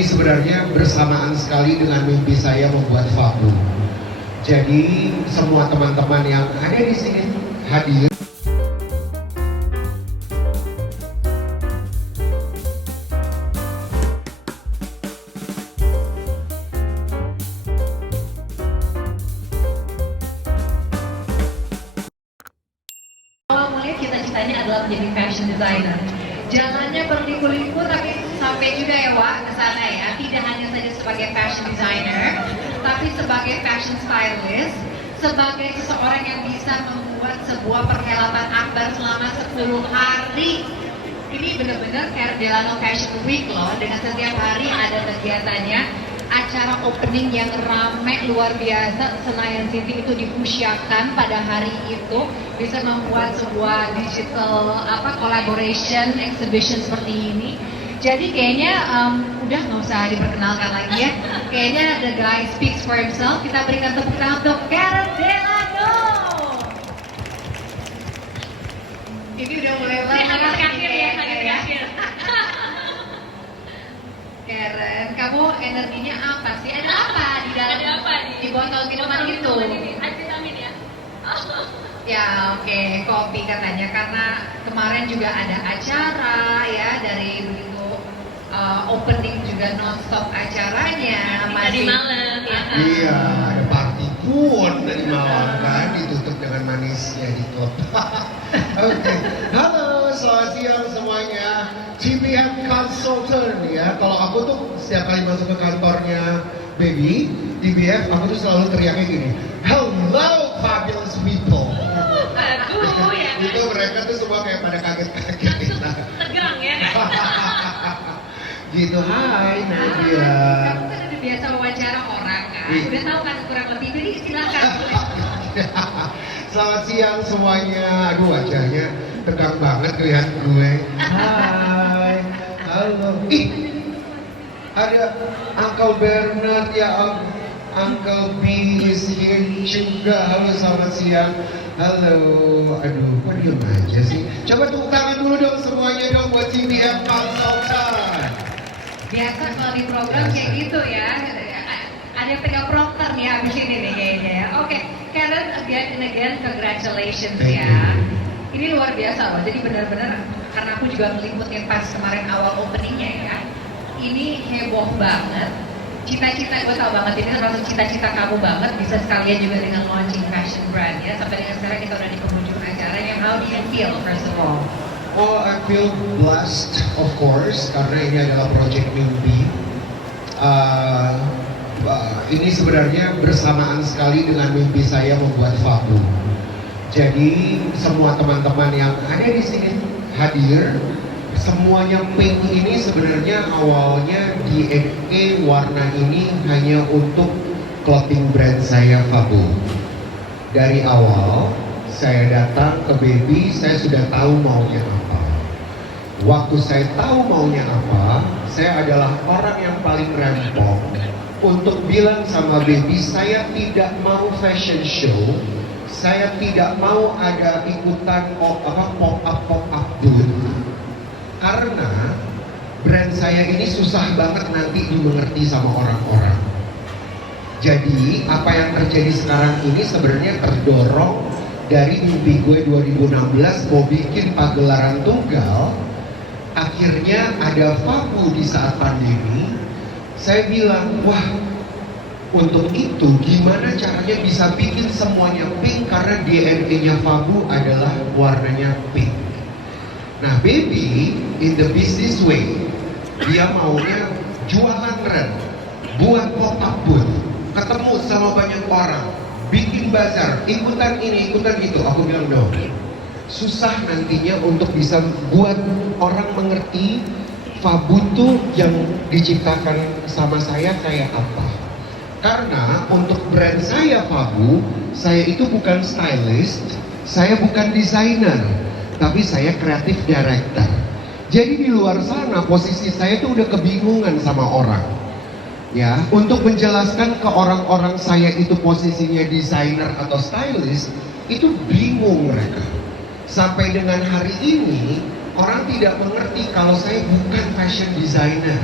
Ini sebenarnya bersamaan sekali dengan mimpi saya membuat Fabu. Jadi semua teman-teman yang ada di sini hadir. Awal mulai cita-citanya adalah menjadi fashion designer. Jalannya berliku-liku tapi sampai juga ya Wak ke sana ya. Tidak hanya saja sebagai fashion designer, tapi sebagai fashion stylist, sebagai seseorang yang bisa membuat sebuah perhelatan akbar selama 10 hari. Ini benar-benar kayak Delano Fashion Week loh, dengan setiap hari ada kegiatannya. Acara opening yang rame luar biasa, Senayan City itu dipusyakan pada hari itu, bisa membuat sebuah digital collaboration exhibition seperti ini. Jadi kayaknya udah nggak usah diperkenalkan lagi ya. Kayaknya the guy speaks for himself. Kita berikan tepuk tangan untuk Karen Delano. Ini udah mulai banget ya, akhir. Karen, kamu energinya apa sih? Ada apa di dalam? Ada apa di botol minuman itu? Vitamin ya. Ya oke, kopi katanya karena kemarin juga ada acara ya dari begitu opening juga nonstop acaranya Tadi malam ya. Iya, ada party pun dari malam kan, ditutup dengan manisnya di klub. Oke, halo selamat siang semuanya. GBF Consultant ya. Kalau aku tuh setiap kali masuk ke kantornya Baby GBF, aku tuh selalu teriaknya gini, hello fabulous people. Aduh ya. Itu mereka tuh semua kayak pada kaget-kaget. Tergerang ya. Gitu, hai Nadia. Kamu kan udah biasa wawancara orang kan, Iya. udah tahu kan kurang lebih, jadi silakan. Selamat siang semuanya. Aduh wajahnya tegang banget lihat gue. Hai, halo. Ih, ada Uncle Bernard ya, Uncle B is here juga. Halo, selamat siang. Halo, aduh, kok diem aja sih? Coba tepuk tangan dulu dong semuanya dong buat GBF Consultant. Biasa kalau di program kayak gitu ya, ada yang pegang prompter nih abis ini nih kayaknya ya. Oke, Karen, again and again, congratulations Thank ya. you. Ini luar biasa loh, jadi benar-benar karena aku juga meliputin pas kemarin awal openingnya ya. Ini heboh banget. Cita-cita, gue tau banget, ini termasuk cita-cita kamu banget, bisa sekalian juga dengan launching fashion brand ya. Sampai dengan sekarang kita udah di penghujung acaranya. How do you feel first of all? Oh, I feel blessed, of course, karena ini adalah project mimpi. Ini sebenarnya bersamaan sekali dengan mimpi saya membuat Fabu. Jadi semua teman-teman yang ada di sini hadir, semuanya pink ini sebenarnya awalnya DNA warna ini hanya untuk clothing brand saya Fabu. Dari awal saya datang ke Baby, saya sudah tahu maunya apa. Waktu saya tahu maunya apa, saya adalah orang yang paling rempong untuk bilang sama Baby, saya tidak mau fashion show, saya tidak mau ada ikutan pop-up booth. Karena brand saya ini susah banget nanti dimengerti sama orang-orang. Jadi apa yang terjadi sekarang ini sebenarnya terdorong dari mimpi gue 2016 mau bikin pagelaran tunggal. Akhirnya ada Fabu di saat pandemi. Saya bilang, wah, untuk itu gimana caranya bisa bikin semuanya pink, karena DNA-nya Fabu adalah warnanya pink. Nah, Baby in the business way, dia maunya jualan brand, buat pop-up booth, ketemu sama banyak orang, bikin bazar, ikutan ini, ikutan itu. Aku bilang, dong, susah nantinya untuk bisa buat orang mengerti Fabu tuh yang diciptakan sama saya kayak apa. Karena untuk brand saya Fabu, saya itu bukan stylist, saya bukan desainer, tapi saya kreatif director. Jadi di luar sana posisi saya tuh udah kebingungan sama orang. Ya, untuk menjelaskan ke orang-orang saya itu posisinya desainer atau stylist, itu bingung mereka. Sampai dengan hari ini, orang tidak mengerti kalau saya bukan fashion designer.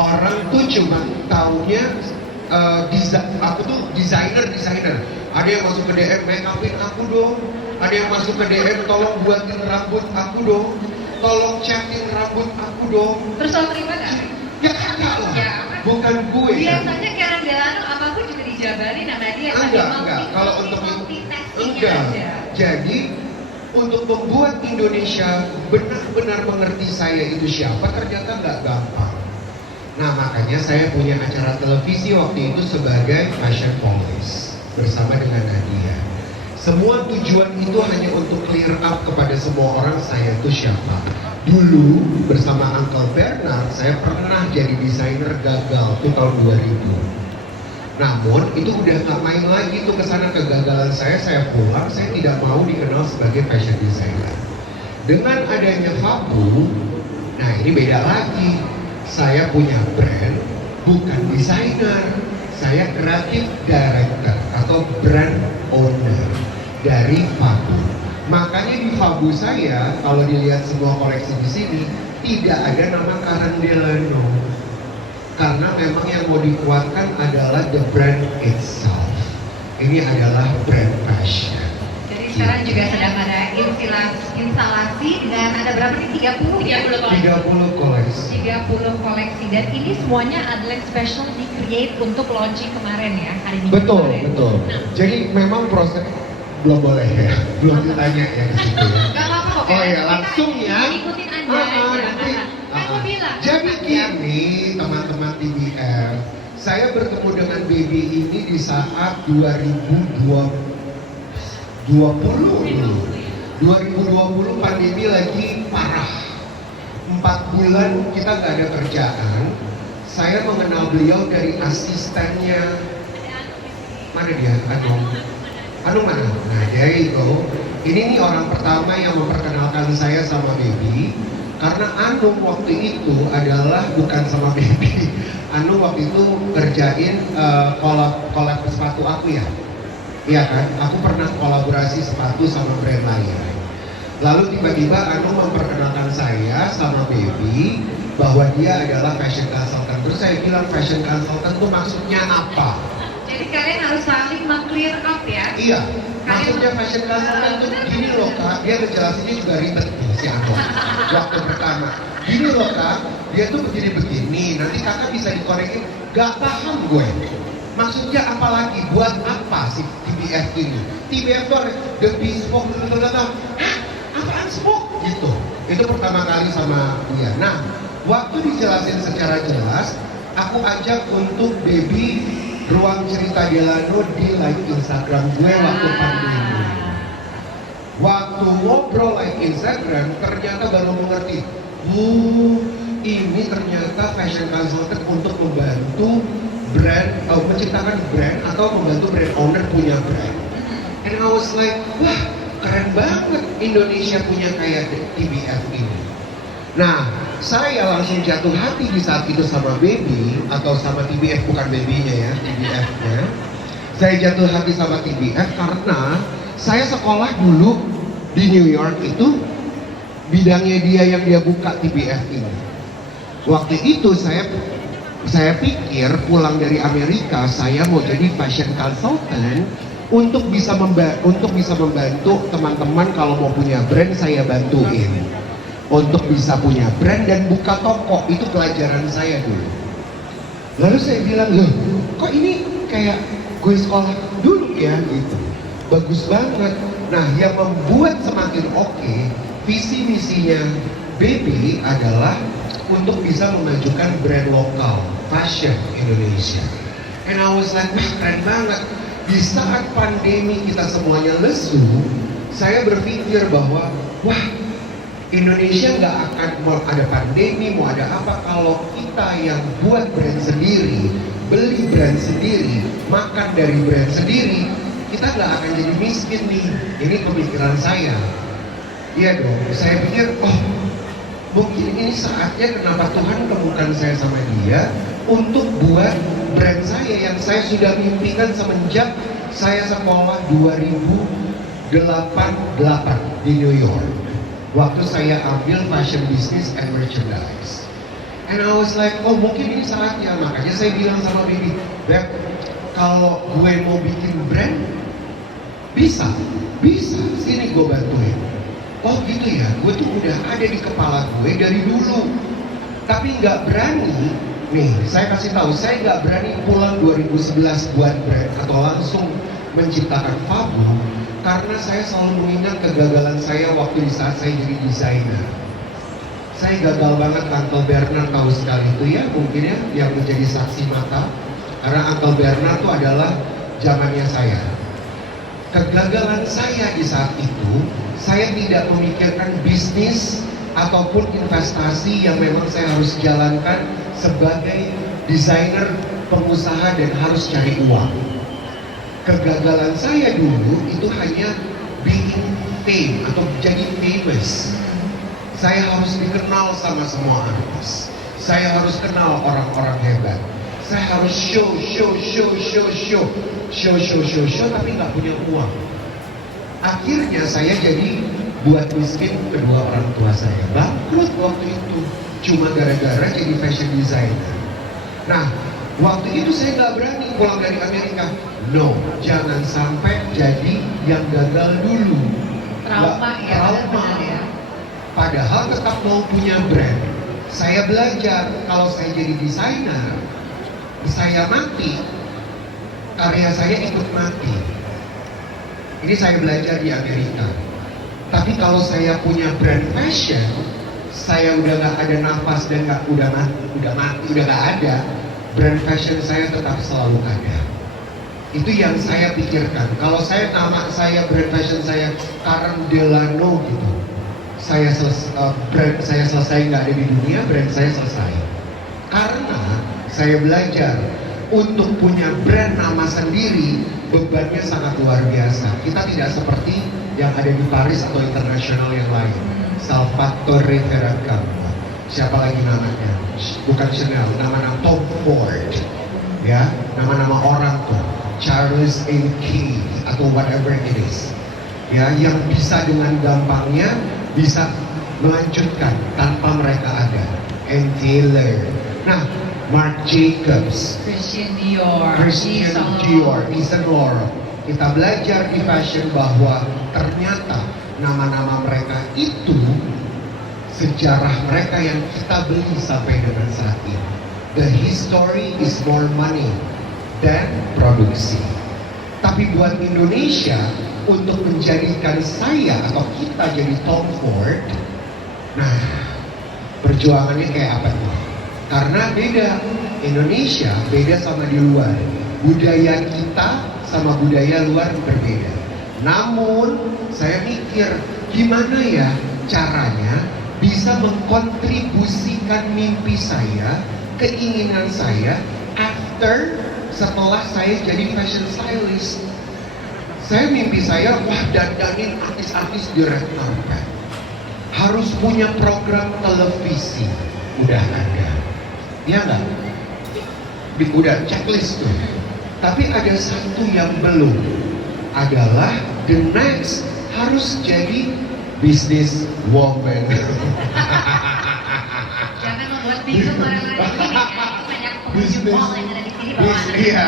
Orang tuh cuma taunya aku tuh desainer. Ada yang masuk ke DM, make upin aku dong. Ada yang masuk ke DM, tolong buatin rambut aku dong. Tolong catin rambut aku dong. Terus lo terima gak? Ya kagak lah. Ya. Bukan gue. Biasanya Karen Delano sama aku juga dijabarin sama dia. Enggak. Kalau untuk enggak. Jadi untuk membuat Indonesia benar-benar mengerti saya itu siapa ternyata nggak gampang. Nah makanya saya punya acara televisi waktu itu sebagai fashion police bersama dengan Nadia. Semua tujuan itu hanya untuk clear up kepada semua orang saya itu siapa. Dulu bersama Uncle Bernard saya pernah jadi desainer gagal itu tahun 2000. Namun itu udah nggak main lagi tuh kesana kegagalan saya pulang, saya tidak mau dikenal sebagai fashion designer. Dengan adanya Fabu, nah ini beda lagi. Saya punya brand, bukan desainer. Saya creative director atau brand owner dari Fabu. Makanya di Fabu saya, kalau dilihat semua koleksi di sini, tidak ada nama Karen Delano. Karena memang yang mau dikuatkan adalah the brand itself. Ini adalah brand fashion. Jadi sekarang juga sedang ada instalasi dengan ada berapa nih? 30 koleksi. 30 koleksi dan ini semuanya adalah special di create untuk launching kemarin ya hari Minggu kemarin. Betul. Jadi memang proses belum boleh ya, belum ditanya ya di situ ya. Gak apa-apa kok. Oh ya, langsung ya. Ikutin aja. Nanti. Kan gue bilang. Jadi gini teman-teman TBF, saya bertemu dengan Baby ini di saat 2020 pandemi lagi parah. 4 bulan kita nggak ada kerjaan. Saya mengenal beliau dari asistennya. Mana dia? Anu mana? Nah jadi itu. Ini nih orang pertama yang memperkenalkan saya sama Baby. Karena Anu waktu itu adalah bukan sama Baby. Anu waktu itu kerjain collab sepatu aku ya. Iya kan? Aku pernah kolaborasi sepatu sama brand lain. Lalu tiba-tiba Anu memperkenalkan saya sama Baby bahwa dia adalah fashion consultant. Terus saya bilang fashion consultant itu maksudnya apa? Jadi kalian harus saling meng-clear up ya. Iya, maksudnya fashion consultant itu gini loh kak, dia ngejelasinnya juga ribet nih si Anu. Waktu pertama, gini loh kak, dia tuh begini, nanti kakak bisa dikorekin, gak paham gue. Maksudnya apa lagi, buat apa sih TBF ini? TBF tuh the bespoke, hah? Apaan spoke? Gitu, itu pertama kali sama dia. Nah, waktu dijelasin secara jelas, aku ajak untuk Baby ruang cerita Delano di live Instagram gue waktu pandemi. Waktu ngobrol live Instagram, ternyata baru mengerti, ini ternyata fashion consultant untuk membantu brand, menciptakan brand atau membantu brand owner punya brand. And I was like, wah keren banget Indonesia punya kayak TBF ini. Nah, saya langsung jatuh hati di saat itu sama Baby atau sama TBF, bukan babynya ya, TBF-nya. Saya jatuh hati sama TBF karena saya sekolah dulu di New York itu bidangnya dia yang dia buka TBF ini. Waktu itu saya pikir pulang dari Amerika saya mau jadi fashion consultant untuk bisa membantu teman-teman kalau mau punya brand saya bantuin. Untuk bisa punya brand dan buka toko, itu pelajaran saya dulu. Lalu saya bilang, loh kok ini kayak gue sekolah dulu ya gitu. Bagus banget. Nah yang membuat semakin oke, visi misinya Baby adalah untuk bisa memajukan brand lokal, fashion Indonesia. And I was like, wah keren banget. Di saat pandemi kita semuanya lesu, saya berpikir bahwa, wah Indonesia nggak akan mau ada pandemi, mau ada apa kalau kita yang buat brand sendiri, beli brand sendiri, makan dari brand sendiri, kita nggak akan jadi miskin nih. Ini pemikiran saya. Iya dong, saya pikir, oh mungkin ini saatnya kenapa Tuhan temukan saya sama dia untuk buat brand saya yang saya sudah mimpikan semenjak saya sekolah 2008 di New York. Waktu saya ambil fashion business and merchandise. And I was like, oh mungkin ini saatnya. Makanya saya bilang sama Bibi, Beb, kalau gue mau bikin brand, bisa, sini gue bantuin. Oh gitu ya, gue tuh udah ada di kepala gue dari dulu. Tapi nggak berani, nih saya kasih tahu, saya nggak berani pulang 2011 buat brand atau langsung menciptakan Fabu, karena saya selalu mengingat kegagalan saya waktu di saat saya jadi desainer. Saya gagal banget, Uncle Bernard tahu sekali itu ya, mungkin ya, yang menjadi saksi mata. Karena Uncle Bernard itu adalah zamannya saya. Kegagalan saya di saat itu, saya tidak memikirkan bisnis ataupun investasi yang memang saya harus jalankan sebagai desainer, pengusaha dan harus cari uang. Kegagalan saya dulu itu hanya being fame atau jadi famous. Saya harus dikenal sama semua artis. Saya harus kenal orang-orang hebat. Saya harus show, tapi nggak punya uang. Akhirnya saya jadi buat miskin kedua orang tua saya. Bangkrut waktu itu, cuma gara-gara jadi fashion designer. Nah, waktu itu saya nggak berani pulang dari Amerika. No, jangan sampai jadi yang gagal dulu. Trauma ya, benar-benar ya. Padahal tetap mau punya brand. Saya belajar kalau saya jadi desainer, saya mati, karya saya ikut mati. Ini saya belajar di Amerika. Tapi kalau saya punya brand fashion, saya udah nggak ada nafas dan udah mati, udah nggak ada. Brand fashion saya tetap selalu ada. Itu yang saya pikirkan. Kalau saya nama saya brand fashion saya Karen Delano gitu, brand saya selesai nggak ada di dunia, brand saya selesai. Karena saya belajar untuk punya brand nama sendiri, bebannya sangat luar biasa. Kita tidak seperti yang ada di Paris atau internasional yang lain. Salvatore Ferragamo, siapa lagi namanya? Bukan Chanel, nama-nama Tom Ford, ya, nama-nama orang tuh, Charles & Key atau whatever it is, ya, yang bisa dengan gampangnya bisa melanjutkan tanpa mereka ada. And Taylor, nah, Marc Jacobs, Christian Dior, Yves Saint Laurent. Kita belajar di fashion bahwa ternyata nama-nama mereka itu sejarah mereka yang kita beli sampai dengan saat ini. The history is more money than produksi. Tapi buat Indonesia, untuk menjadikan saya atau kita jadi Tom Ford, nah perjuangannya kayak apa tuh? Karena beda, Indonesia beda sama di luar. Budaya kita sama budaya luar berbeda. Namun saya mikir gimana ya caranya bisa mengkontribusikan mimpi saya, keinginan saya setelah saya jadi fashion stylist. Saya mimpi saya, wah, dandanin artis-artis di red carpet. Harus punya program televisi. Udah ada. Ya nggak? Udah checklist tuh. Tapi ada satu yang belum. Adalah the next harus jadi business woman. Jangan membuat bingung orang lain di sini ya. Itu banyak pengunjung mall yang ada di sini bawahan. Iya,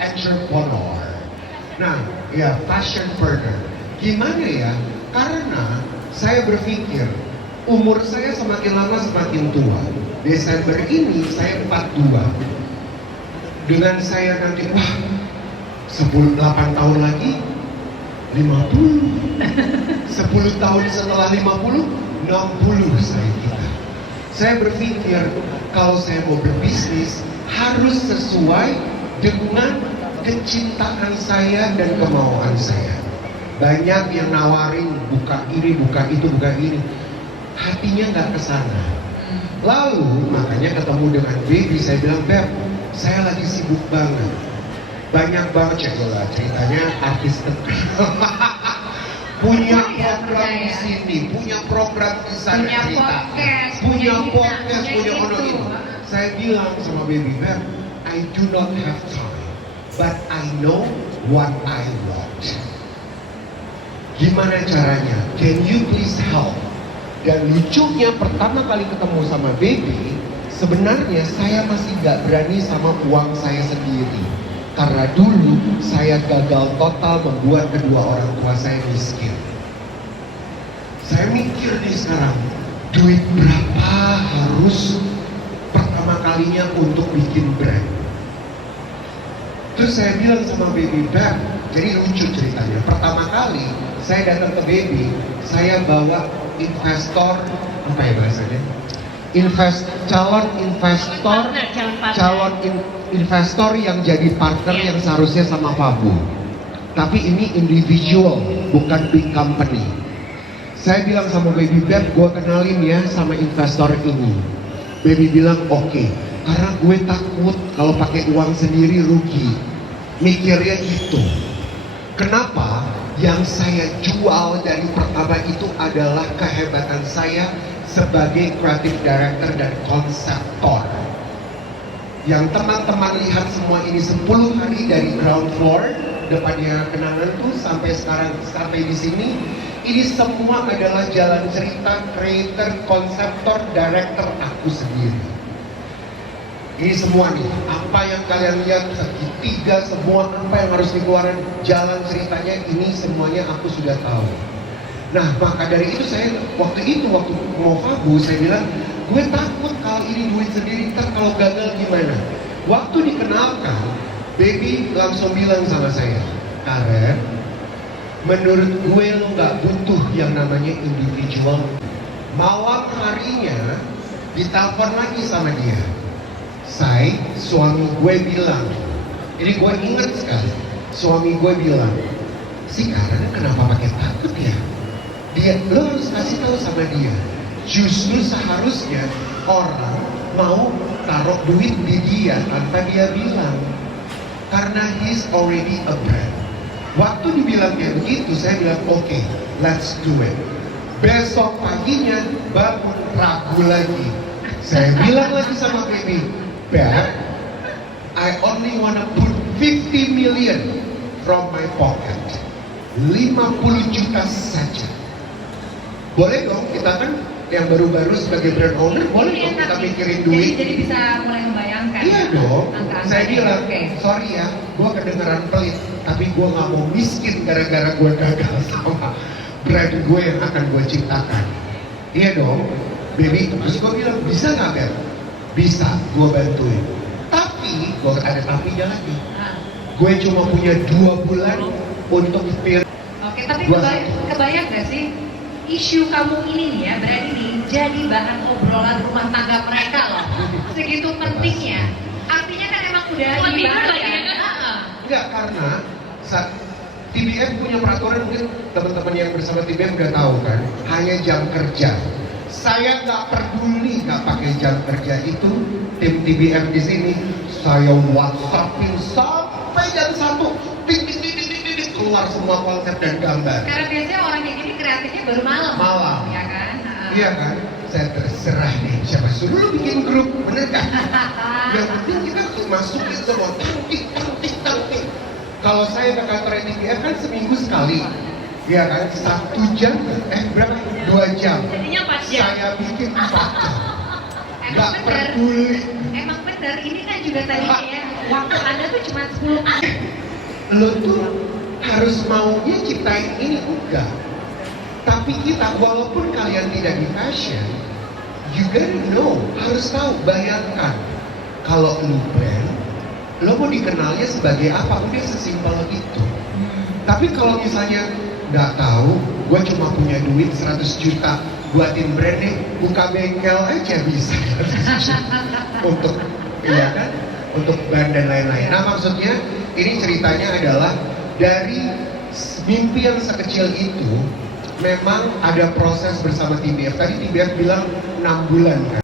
entrepreneur. Nah, ya, fashionpreneur. Gimana ya? Karena saya berpikir umur saya semakin lama semakin tua. Desember ini saya 42. Dengan saya nanti, wah, 8 tahun lagi 50. 10 tahun setelah 50, 60 saya kira. Saya berpikir kalau saya mau berbisnis harus sesuai dengan kecintaan saya dan kemauan saya. Banyak yang nawarin buka ini, buka itu, buka ini. Hatinya nggak ke sana. Lalu makanya ketemu dengan Baby, saya bilang, Beb, saya lagi sibuk banget. Banyak banget ceritanya artis terkenal. Punya program di sini, punya program di sana, punya podcast, punya ono ini. Saya bilang sama Baby, Beb, I do not have time, but I know what I want. Gimana caranya? Can you please help? Dan lucunya pertama kali ketemu sama Baby, Sebenarnya saya masih nggak berani sama uang saya sendiri. Karena dulu saya gagal total membuat kedua orang tua saya miskin. Saya mikir nih sekarang, duit berapa harus pertama kalinya untuk bikin brand. Terus saya bilang sama Baby Beb, jadi lucu ceritanya. Pertama kali saya datang ke Baby, saya bawa investor, apa ya bahasanya? Calon investor yang jadi partner yang seharusnya sama Fabu. Tapi ini individual, bukan big company. Saya bilang sama Baby Beb, gue kenalin ya sama investor ini. Baby bilang oke, karena gue takut kalau pakai uang sendiri rugi. Mikirnya itu. Kenapa? Yang saya jual dari pertama itu adalah kehebatan saya sebagai creative director dan konseptor. Yang teman-teman lihat semua ini 10 hari dari ground floor depannya kenangan tuh sampai sekarang, sampai di sini, ini semua adalah jalan cerita creator, konseptor, director aku sendiri. Ini semua nih, apa yang kalian lihat segitiga semua, apa yang harus dikeluarkan, jalan ceritanya ini semuanya aku sudah tahu. Nah, maka dari itu saya waktu mau Fabu, saya bilang, gue takut kalau ini duit sendiri, ntar kalau gagal gimana? Waktu dikenalkan, Baby langsung bilang sama saya, Karen, menurut gue lo gak butuh yang namanya individual. Malam harinya, ditelepon lagi sama dia. Suami gue bilang, ini gue ingat sekali, suami gue bilang, si Karen kenapa pakai takut ya? Lo harus kasih tahu sama dia, justru seharusnya orang mau taruh duit di dia tanpa dia bilang, karena he's already a brand. Waktu dibilang kayak begitu, saya bilang oke, let's do it. Besok paginya bangun ragu lagi. Saya bilang lagi sama Baby, Beb, I only wanna put 50 million from my pocket. 50 juta saja. Boleh dong, kita kan yang baru-baru sebagai brand owner, boleh dong kita mikirin duit. Jadi bisa mulai membayangkan. Iya dong. Angka-angka Saya bilang, oke. sorry ya, gue kedengeran pelit, tapi gue nggak mau miskin gara-gara gue gagal sama brand gue yang akan gue ciptakan. Iya dong, Baby. Terus gue bilang, bisa nggak Beb? Bisa, gue bantuin. Tapi, gue ada tapinya lagi. Gue cuma punya 2 bulan untuk spirit. Oke, tapi kebayang gak sih isu kamu ini nih ya, brand ini jadi bahan obrolan rumah tangga mereka loh. Segitu pentingnya. Artinya kan emang udah Lebih dibahas lagi, ya. kan? Heeh. Enggak, karena TBM punya peraturan, mungkin teman-teman yang bersama TBM udah tahu kan, hanya jam kerja. Saya nggak peduli nggak pakai jam kerja itu, tim TBM di sini saya WhatsAppin sampai jam 1, keluar semua konsep dan gambar. Karena biasanya orang kayak gini kreatifnya baru malam. Malam. Ya kan? Heeh. Iya kan? Saya terserah nih, siapa suruh lu bikin grup, bener kan? Yang penting kita tuh masukin semua, tangtik. Kalau saya ke kantor TBM kan seminggu sekali. Iya kan? 1 jam, berapa? 2 jam. Jadinya 4 jam. Saya bikin 4 jam. Emang Gak bener. peduli. Emang bener, ini kan juga tadi ya, waktu Anda tuh cuma 10 menit. Lo tuh harus maunya ciptain ini, enggak. Tapi kita, walaupun kalian tidak di fashion, you gotta know, harus tahu, bayangkan. Kalau lu brand, lo mau dikenalnya sebagai apa? Udah sesimpel itu. Tapi kalau misalnya nggak tahu, gue cuma punya duit 100 juta buatin brand nih, buka bengkel aja bisa. Untuk, iya kan? Untuk brand dan lain-lain. Nah maksudnya, ini ceritanya adalah dari mimpi yang sekecil itu, memang ada proses bersama TBF. Tadi TBF bilang 6 bulan kan.